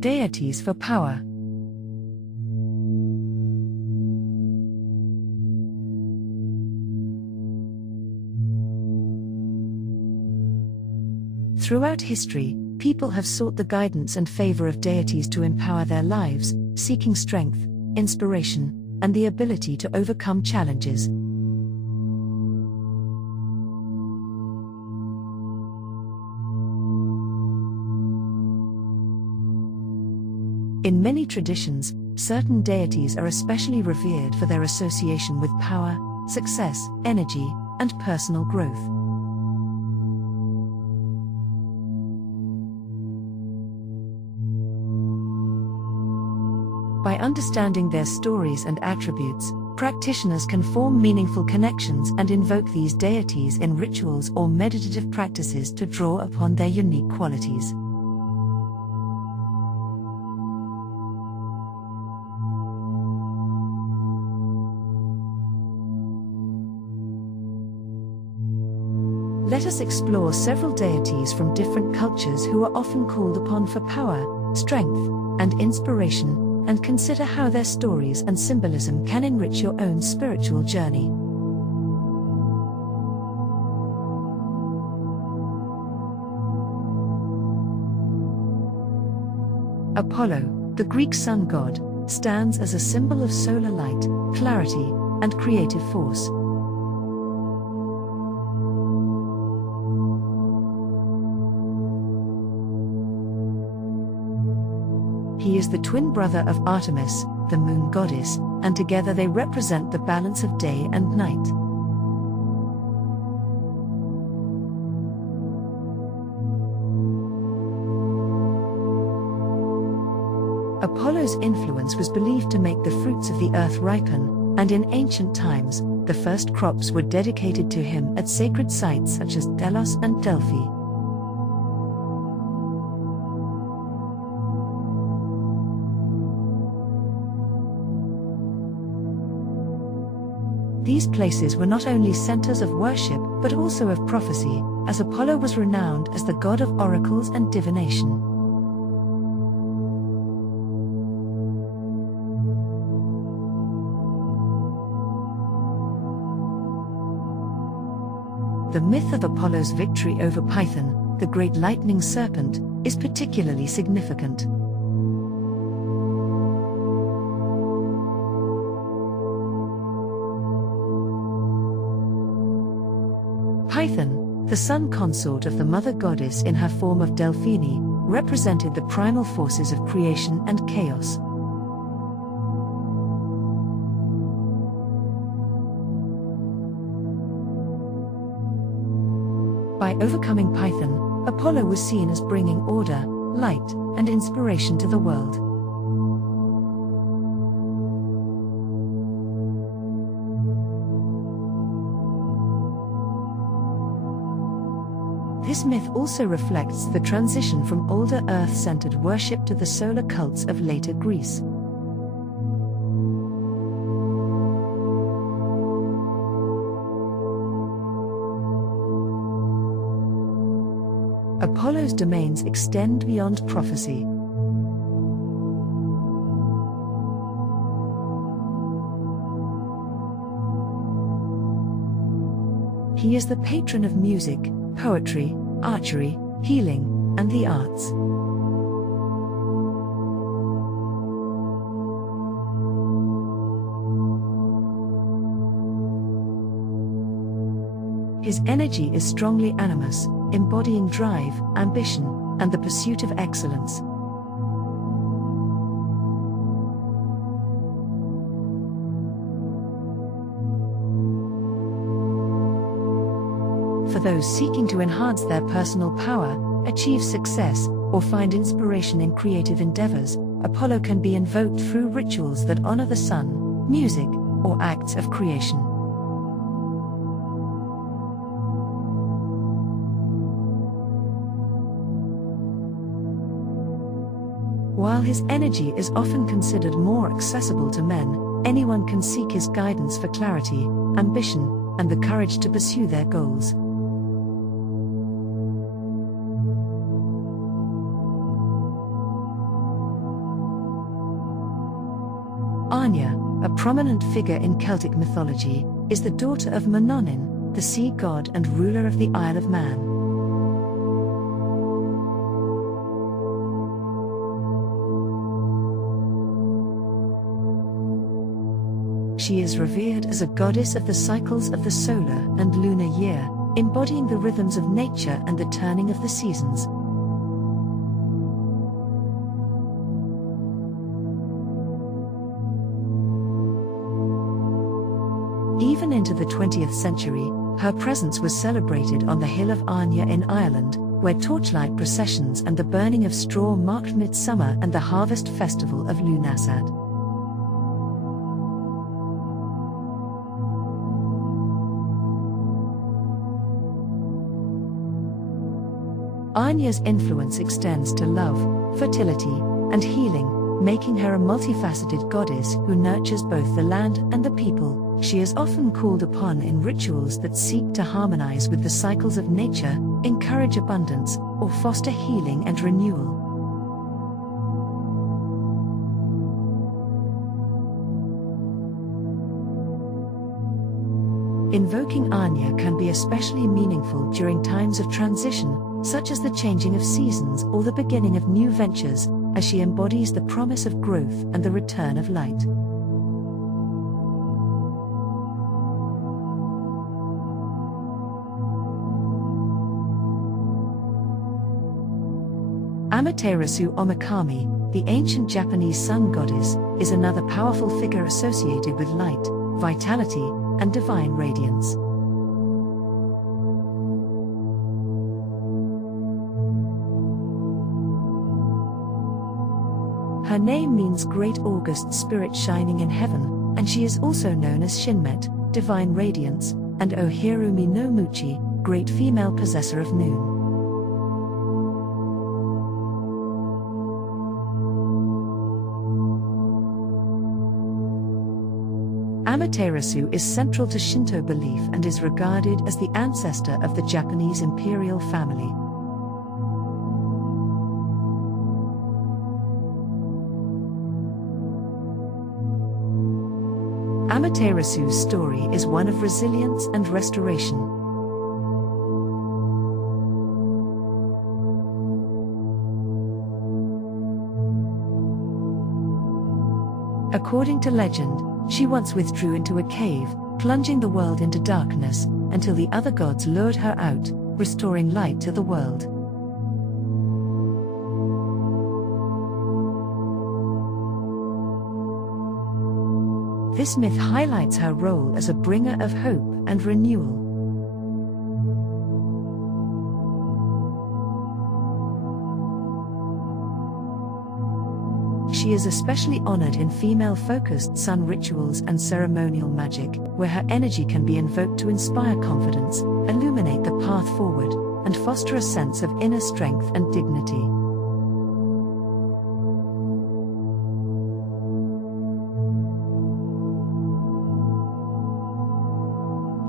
Deities for Power. Throughout history, people have sought the guidance and favor of deities to empower their lives, seeking strength, inspiration, and the ability to overcome challenges. In many traditions, certain deities are especially revered for their association with power, success, energy, and personal growth. By understanding their stories and attributes, practitioners can form meaningful connections and invoke these deities in rituals or meditative practices to draw upon their unique qualities. Let us explore several deities from different cultures who are often called upon for power, strength, and inspiration, and consider how their stories and symbolism can enrich your own spiritual journey. Apollo, the Greek sun god, stands as a symbol of solar light, clarity, and creative force. He is the twin brother of Artemis, the moon goddess, and together they represent the balance of day and night. Apollo's influence was believed to make the fruits of the earth ripen, and in ancient times, the first crops were dedicated to him at sacred sites such as Delos and Delphi. These places were not only centers of worship but also of prophecy, as Apollo was renowned as the god of oracles and divination. The myth of Apollo's victory over Python, the great lightning serpent, is particularly significant. Python, the sun consort of the mother goddess in her form of Delphine, represented the primal forces of creation and chaos. By overcoming Python, Apollo was seen as bringing order, light, and inspiration to the world. This myth also reflects the transition from older earth-centered worship to the solar cults of later Greece. Apollo's domains extend beyond prophecy. He is the patron of music, poetry, archery, healing, and the arts. His energy is strongly animous, embodying drive, ambition, and the pursuit of excellence. For those seeking to enhance their personal power, achieve success, or find inspiration in creative endeavors, Apollo can be invoked through rituals that honor the sun, music, or acts of creation. While his energy is often considered more accessible to men, anyone can seek his guidance for clarity, ambition, and the courage to pursue their goals. Anya, a prominent figure in Celtic mythology, is the daughter of Manannán, the sea god and ruler of the Isle of Man. She is revered as a goddess of the cycles of the solar and lunar year, embodying the rhythms of nature and the turning of the seasons. Even into the 20th century, her presence was celebrated on the Hill of Anya in Ireland, where torchlight processions and the burning of straw marked midsummer and the harvest festival of Lunasad. Anya's influence extends to love, fertility, and healing, making her a multifaceted goddess who nurtures both the land and the people. She is often called upon in rituals that seek to harmonize with the cycles of nature, encourage abundance, or foster healing and renewal. Invoking Anya can be especially meaningful during times of transition, such as the changing of seasons or the beginning of new ventures, as she embodies the promise of growth and the return of light. Amaterasu Omikami, the ancient Japanese sun goddess, is another powerful figure associated with light, vitality, and divine radiance. Her name means great august spirit shining in heaven, and she is also known as Shinmet, divine radiance, and Ohirumi no Muchi, great female possessor of noon. Amaterasu is central to Shinto belief and is regarded as the ancestor of the Japanese imperial family. Amaterasu's story is one of resilience and restoration. According to legend, she once withdrew into a cave, plunging the world into darkness, until the other gods lured her out, restoring light to the world. This myth highlights her role as a bringer of hope and renewal. She is especially honored in female-focused sun rituals and ceremonial magic, where her energy can be invoked to inspire confidence, illuminate the path forward, and foster a sense of inner strength and dignity.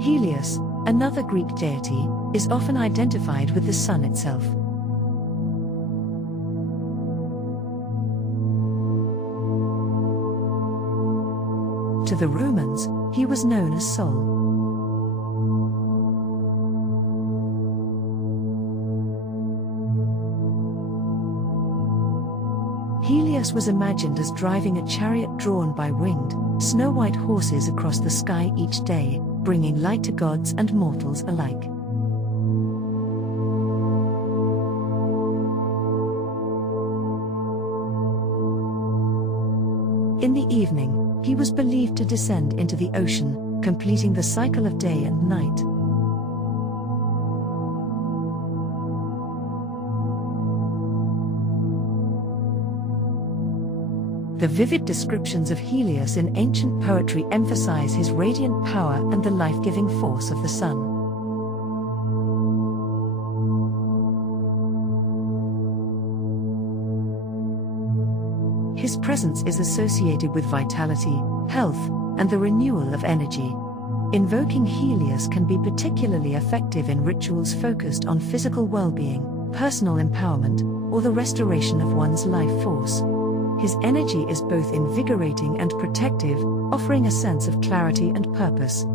Helios, another Greek deity, is often identified with the sun itself. To the Romans, he was known as Sol. Helios was imagined as driving a chariot drawn by winged, snow-white horses across the sky each day, bringing light to gods and mortals alike. In the evening, he was believed to descend into the ocean, completing the cycle of day and night. The vivid descriptions of Helios in ancient poetry emphasize his radiant power and the life-giving force of the sun. His presence is associated with vitality, health, and the renewal of energy. Invoking Helios can be particularly effective in rituals focused on physical well-being, personal empowerment, or the restoration of one's life force. His energy is both invigorating and protective, offering a sense of clarity and purpose.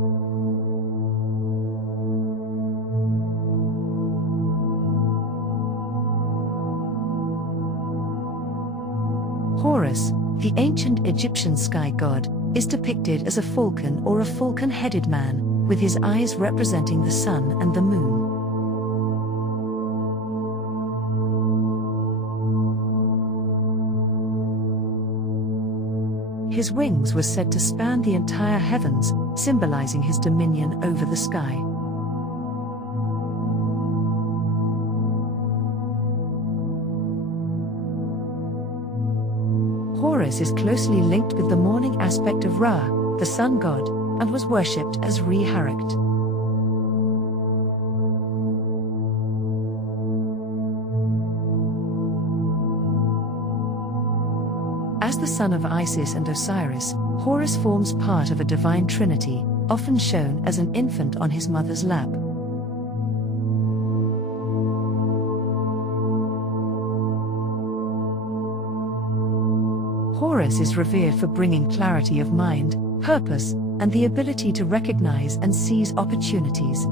Horus, the ancient Egyptian sky god, is depicted as a falcon or a falcon-headed man, with his eyes representing the sun and the moon. His wings were said to span the entire heavens, symbolizing his dominion over the sky. Horus is closely linked with the morning aspect of Ra, the sun god, and was worshipped as reharrect. As the son of Isis and Osiris, Horus forms part of a divine trinity, often shown as an infant on his mother's lap. Horus is revered for bringing clarity of mind, purpose, and the ability to recognize and seize opportunities.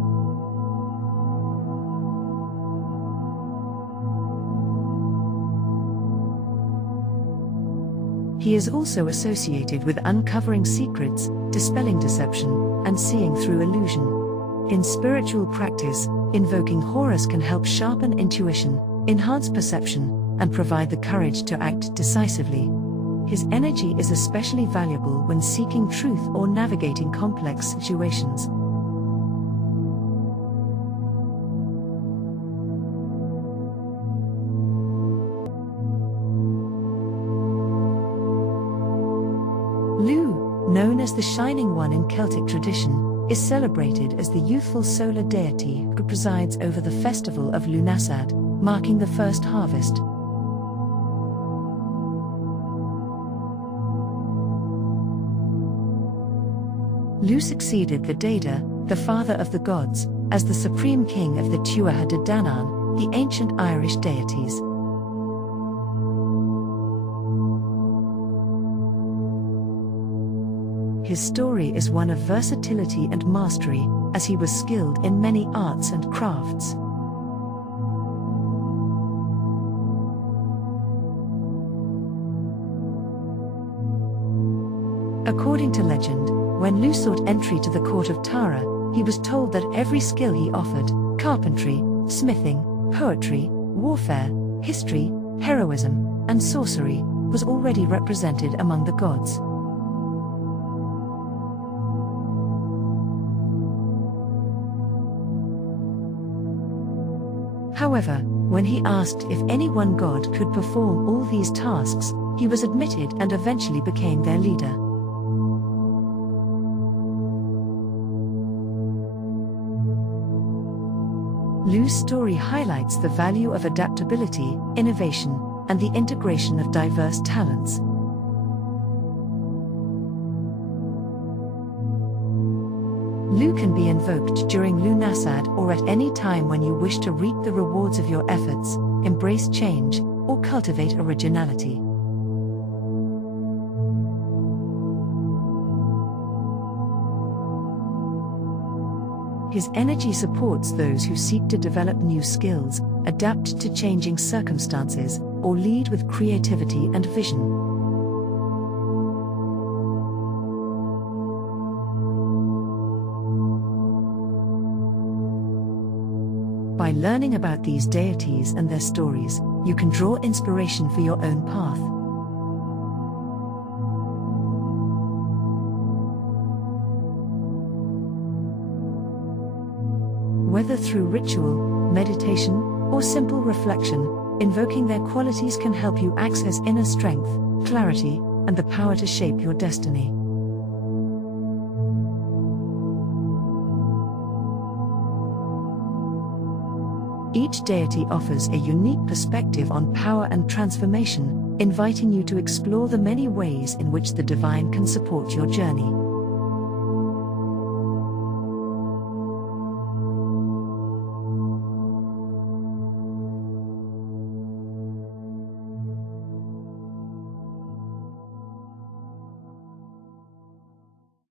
He is also associated with uncovering secrets, dispelling deception, and seeing through illusion. In spiritual practice, invoking Horus can help sharpen intuition, enhance perception, and provide the courage to act decisively. His energy is especially valuable when seeking truth or navigating complex situations. Lu, known as the Shining One in Celtic tradition, is celebrated as the youthful solar deity who presides over the festival of Lughnasadh, marking the first harvest. Lu succeeded the Deda, the father of the gods, as the supreme king of the Tuatha De Danann, the ancient Irish deities. His story is one of versatility and mastery, as he was skilled in many arts and crafts. According to legend, when Lu sought entry to the court of Tara, he was told that every skill he offered, carpentry, smithing, poetry, warfare, history, heroism, and sorcery, was already represented among the gods. However, when he asked if any one god could perform all these tasks, he was admitted and eventually became their leader. Lu's story highlights the value of adaptability, innovation, and the integration of diverse talents. Lu can be invoked during Lughnasadh or at any time when you wish to reap the rewards of your efforts, embrace change, or cultivate originality. His energy supports those who seek to develop new skills, adapt to changing circumstances, or lead with creativity and vision. By learning about these deities and their stories, you can draw inspiration for your own path. Whether through ritual, meditation, or simple reflection, invoking their qualities can help you access inner strength, clarity, and the power to shape your destiny. Each deity offers a unique perspective on power and transformation, inviting you to explore the many ways in which the divine can support your journey.